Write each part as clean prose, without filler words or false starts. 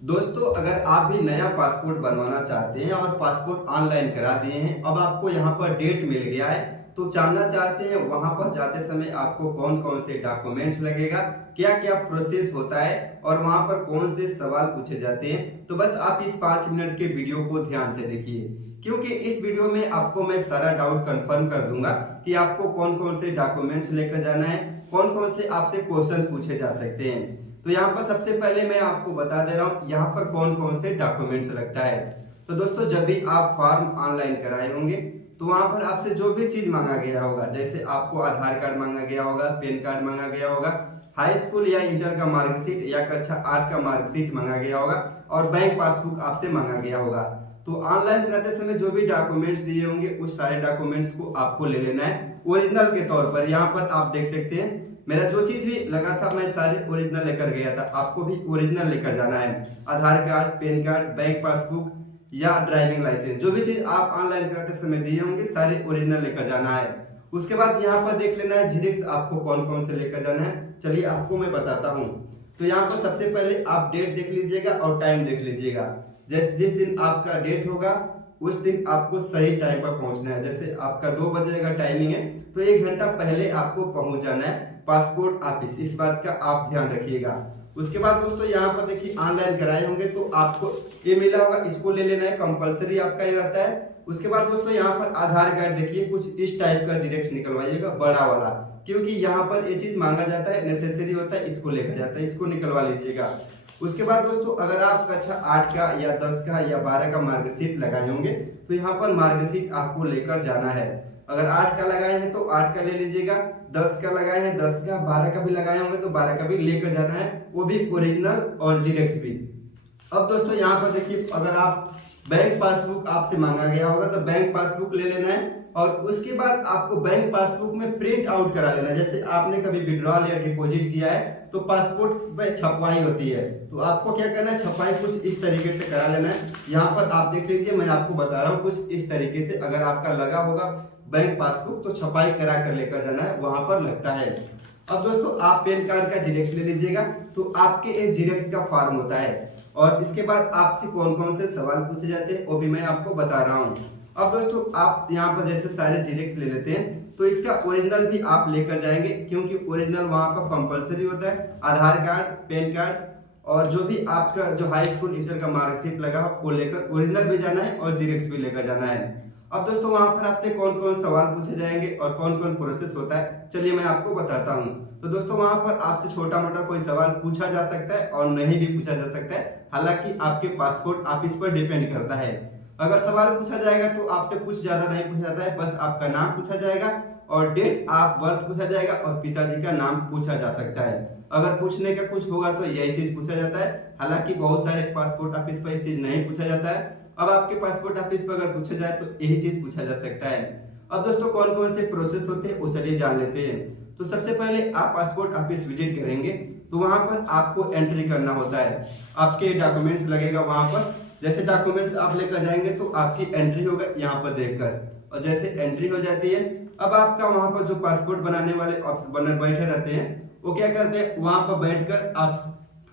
दोस्तों, अगर आप भी नया पासपोर्ट बनवाना चाहते हैं और पासपोर्ट ऑनलाइन करा दिए हैं, अब आपको यहाँ पर डेट मिल गया है तो जानना चाहते हैं वहां पर जाते समय आपको कौन कौन से डॉक्यूमेंट्स लगेगा, क्या क्या प्रोसेस होता है और वहां पर कौन से सवाल पूछे जाते हैं। तो बस आप इस 5 मिनट के वीडियो को ध्यान से देखिए, क्योंकि इस वीडियो में आपको मैं सारा डाउट कंफर्म कर दूंगा कि आपको कौन कौन से डॉक्यूमेंट्स लेकर जाना है, कौन कौन से आपसे क्वेश्चन पूछे जा सकते हैं। तो यहाँ पर सबसे पहले मैं आपको बता दे रहा हूँ यहाँ पर कौन कौन से डॉक्यूमेंट्स लगता है। तो दोस्तों, जब भी आप फॉर्म ऑनलाइन कराए होंगे तो वहां पर आपसे जो भी चीज मांगा गया होगा, जैसे आपको आधार कार्ड मांगा गया होगा, पैन कार्ड मांगा गया होगा, हाई स्कूल या इंटर का मार्कशीट या कक्षा 8 का मार्कशीट मांगा गया होगा और बैंक पासबुक आपसे मांगा गया होगा। तो ऑनलाइन कराते समय जो भी डॉक्यूमेंट्स दिए होंगे उस सारे डॉक्यूमेंट्स को आपको ले लेना है ओरिजिनल के तौर पर। यहाँ पर आप देख सकते हैं मेरा जो चीज भी लगा था मैं सारे ओरिजिनल लेकर गया था, आपको भी ओरिजिनल लेकर जाना है। Aadhaar card, PAN card, bank passbook या ड्राइविंग लाइसेंस, जो भी चीज आप ऑनलाइन कराते समय दिए होंगे सारे ओरिजिनल लेकर जाना है। उसके बाद यहाँ पर देख लेना है जेरॉक्स आपको कौन कौन से लेकर जाना है। चलिए आपको मैं बताता हूँ। तो यहाँ पर सबसे पहले आप डेट देख लीजिएगा और टाइम देख लीजिएगा। जैसे जिस दिन आपका डेट होगा उस दिन आपको सही टाइम पर पहुंचना है। जैसे आपका 2 बजे का टाइमिंग है तो 1 घंटा पहले आपको पहुंच जाना है पासपोर्ट ऑफिस, इस बात का आप ध्यान रखिएगा। उसके बाद दोस्तों यहाँ पर देखिए ऑनलाइन कराए होंगे तो आपको ये मिला होगा, इसको ले लेना है, कंपलसरी आपका ये रहता है। उसके बाद दोस्तों यहाँ पर आधार कार्ड देखिए कुछ इस टाइप का जेरॉक्स निकलवाइएगा, बड़ा वाला, क्योंकि यहाँ पर ये चीज मांगा जाता है, नेसेसरी होता है, इसको लेकर जाता है, इसको निकलवा लीजिएगा। उसके बाद दोस्तों अगर आप कक्षा 8 का या 10 का या 12 का मार्कशीट लगाए होंगे तो यहाँ पर मार्कशीट आपको लेकर जाना है। अगर 8 का लगाए हैं तो 8 का ले लीजिएगा, 10 का लगाए हैं 10 का, 12 का भी लगाए होंगे तो 12 का भी लेकर जाना है, वो भी ओरिजिनल और जेरॉक्स भी। अब दोस्तों यहाँ पर देखिए अगर आप बैंक पासबुक आपसे मांगा गया होगा तो बैंक पासबुक ले लेना है और उसके बाद आपको बैंक पासबुक में प्रिंट आउट करा लेना है। जैसे आपने कभी विड्रॉल या डिपॉजिट किया है तो पासपोर्ट में छपवाई होती है, तो आपको क्या करना है, छपाई कुछ इस तरीके से करा लेना है। यहाँ पर आप देख लीजिए मैं आपको बता रहा हूँ कुछ इस तरीके से। अगर आपका लगा होगा बैंक पासबुक तो छपाई करा कर लेकर जाना है, वहां पर लगता है। अब दोस्तों आप पैन कार्ड का जेरॉक्स ले लीजिएगा, तो आपके एक जेरॉक्स का फॉर्म होता है और इसके बाद आपसे कौन कौन से सवाल पूछे जाते हैं वो भी मैं आपको बता रहा हूँ। अब दोस्तों आप यहाँ पर जैसे सारे जेरॉक्स ले लेते हैं तो इसका ओरिजिनल भी आप लेकर जाएंगे, क्योंकि ओरिजिनल वहां पर कंपलसरी होता है। आधार कार्ड, पैन कार्ड और जो भी आपका जो हाई स्कूल इंटर का मार्कशीट लगा हो वो लेकर ओरिजिनल भी जाना है और जेरॉक्स भी लेकर जाना है। अब दोस्तों वहां पर आपसे कौन कौन सवाल पूछे जाएंगे और कौन कौन प्रोसेस होता है, चलिए मैं आपको बताता हूँ। तो दोस्तों वहां पर आपसे छोटा मोटा कोई सवाल पूछा जा सकता है और नहीं भी पूछा जा सकता है, हालांकि आपके पासपोर्ट ऑफिस पर डिपेंड करता है। अगर सवाल पूछा जाएगा तो आपसे कुछ ज्यादा नहीं पूछा जाता है, बस आपका नाम पूछा जाएगा और डेट ऑफ बर्थ पूछा जाएगा और पिताजी का नाम पूछा जा सकता है। अगर पूछने का कुछ होगा तो यही चीज पूछा जाता है, हालांकि बहुत सारे पासपोर्ट ऑफिस पर ये चीज नहीं पूछा जाता है। अब आपके पासपोर्ट ऑफिस पर अगर पूछा जाए तो यही चीज पूछा जा सकता है। अब दोस्तों कौन कौन से प्रोसेस होते हैं वो चलिए जान लेते हैं। तो सबसे पहले आप पासपोर्ट ऑफिस विजिट करेंगे तो वहां पर आपको एंट्री करना होता है, आपके डॉक्यूमेंट्स लगेगा वहां पर। जैसे डॉक्यूमेंट्स आप लेकर जाएंगे तो आपकी एंट्री होगा यहाँ पर देखकर, और जैसे एंट्री हो जाती है अब आपका वहां पर जो पासपोर्ट बनाने वाले ऑफिसर बैठे रहते हैं वो क्या करते हैं, वहां पर बैठकर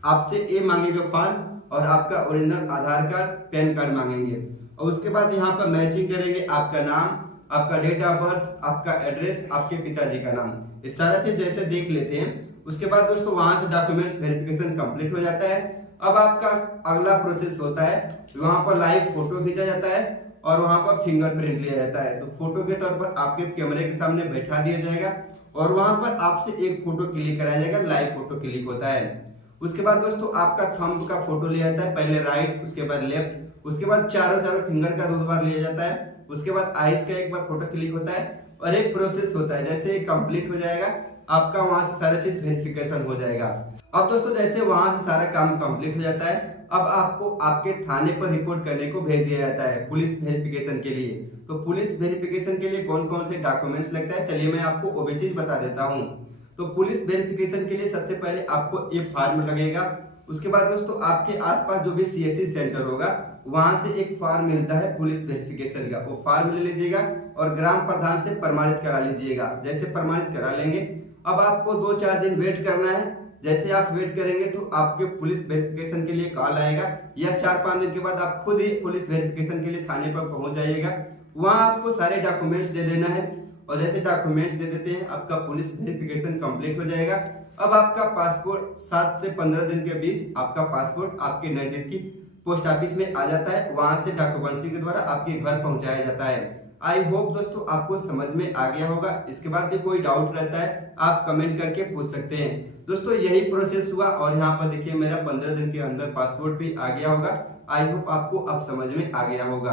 आपसे ये मांगेगा फॉर्म और आपका ओरिजिनल आधार कार्ड, पैन कार्ड मांगेंगे और उसके बाद यहाँ पर मैचिंग करेंगे आपका नाम, आपका डेट ऑफ बर्थ, आपका एड्रेस, आपके पिताजी का नाम, ये सारा चीज जैसे देख लेते हैं। उसके बाद दोस्तों वहां से डॉक्यूमेंट्स वेरिफिकेशन कंप्लीट हो जाता है। अब आपका अगला प्रोसेस होता है, वहां पर लाइव फोटो खींचा जाता है और वहां पर फिंगरप्रिंट लिया जाता है। तो फोटो के तौर पर आपके कैमरे के सामने बैठा दिया जाएगा और वहां पर आपसे एक फोटो क्लिक कराया जाएगा, लाइव फोटो क्लिक होता है। उसके बाद दोस्तों आपका थंब का फोटो लिया जाता है, पहले राइट उसके बाद लेफ्ट, उसके बाद चारों फिंगर का 2 बार लिया जाता है। उसके बाद आइज का एक बार फोटो क्लिक होता है और एक प्रोसेस होता है, जैसे कंप्लीट हो जाएगा आपका वहां से सारा चीज वेरिफिकेशन हो जाएगा। अब दोस्तों जैसे वहां से सारा काम कंप्लीट हो जाता है अब आपको आपके थाने पर रिपोर्ट करने को भेज दिया जाता है पुलिस वेरिफिकेशन के लिए। तो पुलिस वेरिफिकेशन के लिए कौन कौन से डॉक्यूमेंट्स लगता है चलिए मैं आपको वो भी चीज बता देता हूँ। तो पुलिस वेरिफिकेशन के लिए सबसे पहले आपको ये फॉर्म लगेगा। उसके बाद दोस्तों आपके आसपास जो भी सीएससी सेंटर होगा वहां से एक फॉर्म मिलता है पुलिस वेरिफिकेशन का, वो फॉर्म ले लीजिएगा और ग्राम प्रधान से प्रमाणित करा लीजिएगा। जैसे प्रमाणित करा लेंगे अब आपको 2-4 दिन वेट करना है। जैसे आप वेट करेंगे तो आपके पुलिस वेरिफिकेशन के लिए कॉल आएगा, या 4-5 दिन के बाद आप खुद ही पुलिस वेरिफिकेशन के लिए थाने पर पहुंच जाइएगा। वहां आपको सारे डॉक्यूमेंट्स दे देना है, और जैसे डॉक्यूमेंट्स दे देते हैं आपका पुलिस वेरिफिकेशन कंप्लीट हो जाएगा। अब आपका पासपोर्ट 7 से 15 दिन के बीच आपका पासपोर्ट आपके नजदीकी पोस्ट ऑफिस में आ जाता है, वहां से डाकुमेंट्री के द्वारा आपके घर पहुंचाया जाता है। आई होप दोस्तों आपको समझ में आ गया होगा। इसके बाद भी कोई डाउट रहता है आप कमेंट करके पूछ सकते हैं। दोस्तों यही प्रोसेस हुआ, और यहाँ पर देखिए मेरा 15 दिन के अंदर पासपोर्ट भी आ गया होगा। आई होप आपको अब समझ में आ गया होगा।